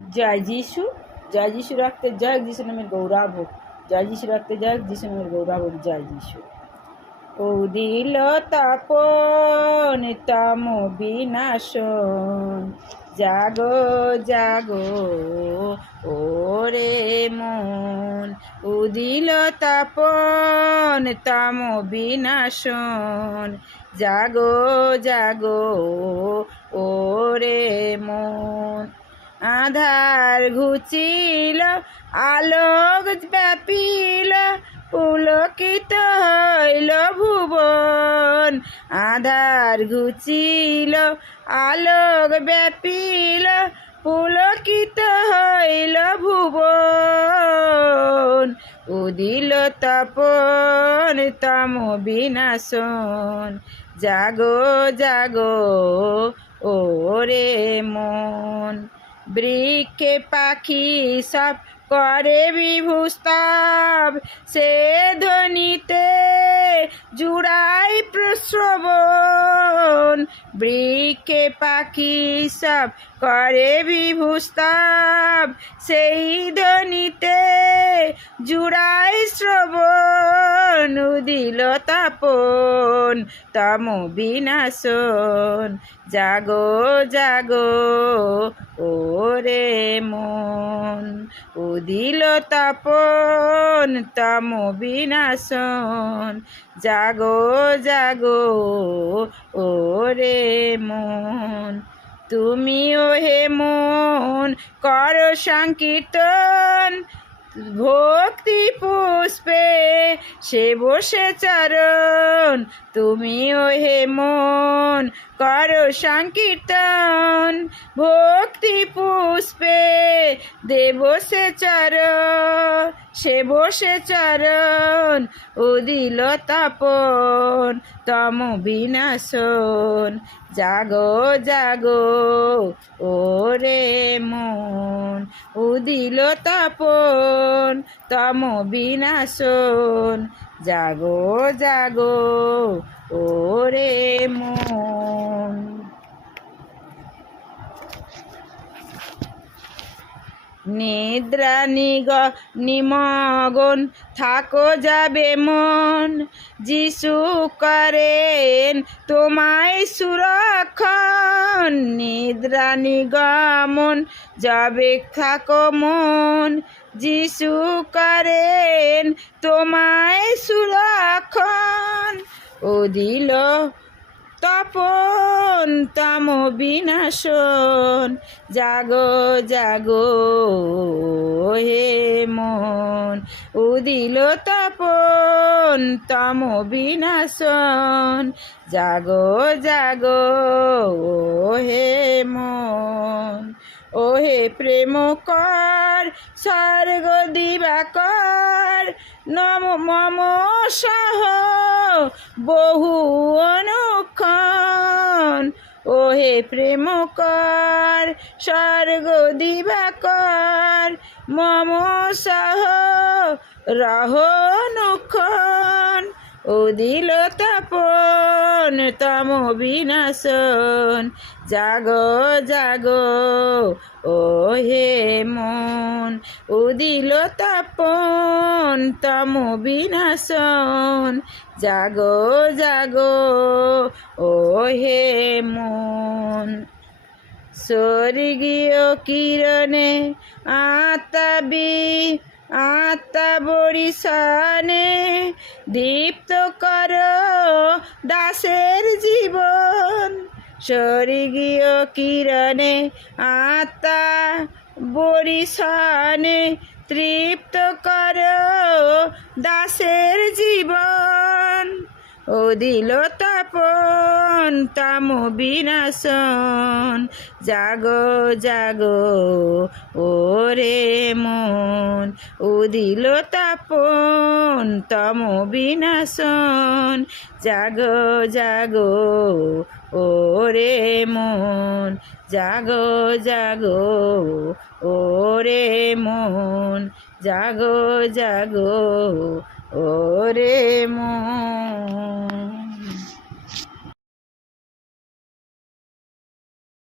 জয় যিশু জয় যিশু রাখতে জয় যিশু নামের গৌরব হোক। জয় যিশু রাখতে জয় যিশু নামের গৌরব হোক, জয় যিশু। ও দিল তাপন তম বিনাশন। জাগো জাগো, ওরে মন। উদিল তাপন তম বিনাশন। জাগো জাগো, ওরে মন। আধার ঘুচিল, আলোক ব্যাপিল, পুলকিত হইল ভুবন। আধার ঘুচিল, আলোক ব্যাপিল, পুলকিত হইল ভুবন। উদিল তপন, তম বিনাশন। জাগো জাগো, ওরে মন। বৃক্ষে পাখি সব করে বিভুস্তব সে ধ্বনিতে জুড়াই প্রশ্রবণ বৃক্ষে পাখি সব করে বিভুস্তব সেই ধ্বনিতে জুড়াই শ্রবণ, উদিল তাপন, তম বিনাশন। জাগো জাগো, ওরে মন, উদিল তাপন, তম বিনাশন। জাগো জাগো ও রে মন। তুমি ও হে মন কর সংকীর্তন। ভক্তি পুষ্পে সে বসে চরণ, তুমি ও হে মন, করো সংকীর্তন। ভক্তি পুষ্পে দেব সে চরণ, সে বসে চরণ, উদিল তাপন, তম বিনাশন। জাগো জাগো, ওরে মন উদিল তপন তম বিনাশন। জাগো জাগো ওরে মন। নিদ্রা নিগ, নিমগন থাকো যাবে মন। যিশু করেন তোমায় সুরক্ষণ। নিদ্রা নিগমন, যাবে থাকো মন। যিশু করেন তোমায় সুরক্ষণ। ও দিল তপন তম বিনাশন। জাগো জাগো, হে মন। উদিল তপন তম বিনাশন। জাগো জাগো, হে মন। ওহে প্রেম কর স্বর্গ দিবাকর নম, মম সহ বহু অনুক্ষণ। ওহে প্রেম কর, স্বর্গ দিবাকর মম সহ রহ অনুক্ষণ। উদিল তপন, তম বিনাশন। জাগো জাগো ও হে মন, উদিল তপন, তম বিনাশন। জাগো জাগো ও হে মন, স্বর্গীয় কিরণে আতাবি আত্মা বরিশানে দীপ্ত কর দাসের জীবন। স্বর্গীয় কিরণে আত্মা বরিশনে তৃপ্ত কর দাসের জীবন। ও দিল তাপন তাম বিনাশন। জাগো জাগো, ওরে মন ও দিল তাপন, তম বিনাশন। জাগো জাগো, ওরে মন, জাগো জাগো, ওরে মন, জাগো জাগো, ওরে মন।